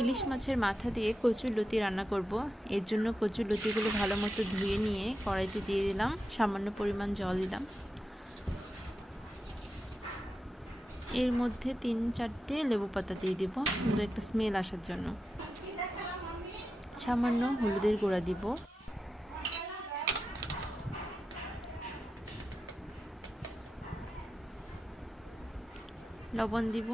ইলিশ মাছের মাথা দিয়ে কচুরলতি রান্না করব। এর জন্য কচুরলতিগুলো ভালো মতো ধুয়ে নিয়ে কড়াইতে দিয়ে দিলাম, সামান্য পরিমাণ জল দিলাম। এর মধ্যে 3-4টে লেবু পাতা দিয়ে দিব সুন্দর একটা স্মেল আসার জন্য। সামান্য হলুদের গুঁড়া দিব, লবণ দিব,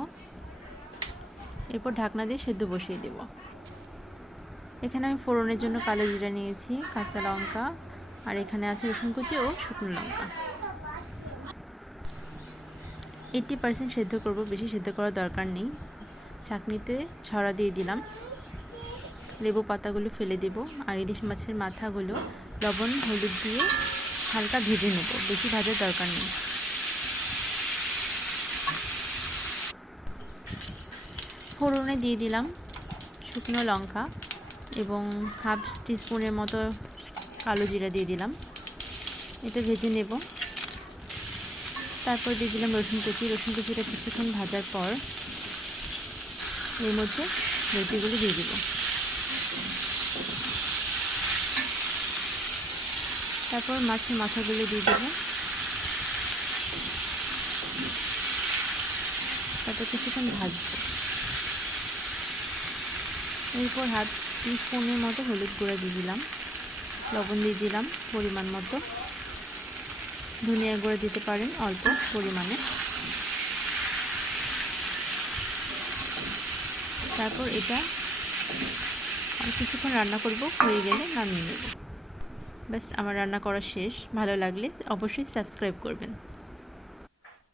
এরপর ঢাকনা দিয়ে সেদ্ধ বসিয়ে দেব। এখানে আমি ফোড়নের জন্য কালো জিরা নিয়েছি, কাঁচা লঙ্কা, আর এখানে আছে রসুন কুচি ও শুকনো লঙ্কা। 80% সেদ্ধ করব, বেশি সেদ্ধ করার দরকার নেই। চাকনিতে ছড়া দিয়ে দিলাম, লেবু পাতাগুলো ফেলে দেব, আর ইলিশ মাছের মাথাগুলো লবণ হলুদ দিয়ে হালকা ভেজে নেব, বেশি ভাজার দরকার নেই। ফোড়নে দিয়ে দিলাম শুকনো লঙ্কা এবং হাফ টিস্পুনের মতো কালো জিরা দিয়ে দিলাম, এটা ভেজে নেব। তারপর দিয়ে দিলাম রসুন কুচিটা কিছুক্ষণ ভাজার পর এর মধ্যে লতিগুলো দিয়ে দিব। তারপর মাছের মাথাগুলো দিয়ে দেব, তারপর কিছুক্ষণ ভাজব। এরপর হাফ টিস্পুনের মতো হলুদ গুঁড়া দিয়ে দিলাম, লবণ দিয়ে দিলাম পরিমাণ মতো, ধনিয়া গুঁড়া দিতে পারেন অল্প পরিমাণে। তারপর এটা কিছুক্ষণ রান্না করব, হয়ে গেলে নামিয়ে নেব। ব্যাস, আমার রান্না করা শেষ। ভালো লাগলে অবশ্যই সাবস্ক্রাইব করবেন।